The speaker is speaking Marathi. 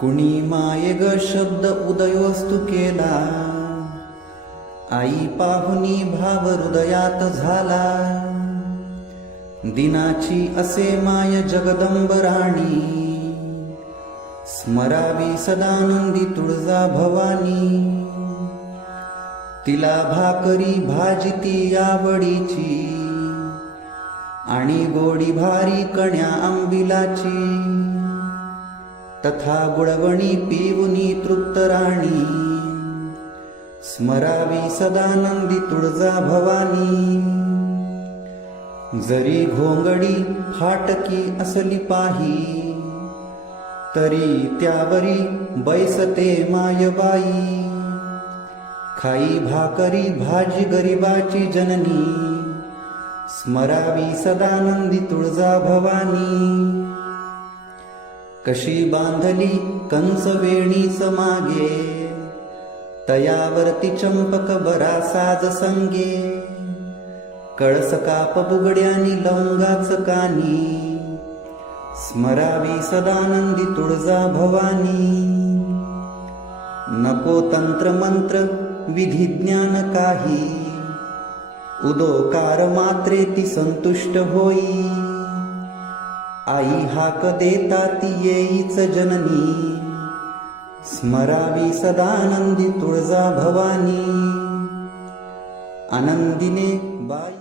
कुणी माये ग शब्द उदयोस्तु केला, आई पाहुनी भाव हृदयात झाला। दिनाची असे माय जगदंब राणी, स्मरावी सदानंदी तुळजा भवानी। तिला भाकरी भाजी ती आवडीची, आणि गोडी भारी कण्या आंबिलाची। तथा गुळवणी पिवुनी तृप्त राणी, स्मरावी सदानंदी तुळजा भवानी। जरी घोंगडी फाटकी असली पाही, तरी त्यावरी बैसते मायबाई। खाई भाकरी भाजी गरिबाची जननी, स्मरावी सदानंदी तुळजा भवानी। कशी बांधली कंस वेणीच मागे, तयावरती चंपक बरा साज संगे। कळस काप बुगड्यानी लवंगाच कानी, स्मरावी सदानंदी तुळजा भवानी। नको तंत्र मंत्र विधी ज्ञान काही, उदोकार मात्रे ती संतुष्ट होई। आई हाक देता ती येईच जननी, स्मरावी सदानंदी तुळजा भवानी। आनंदीने बाई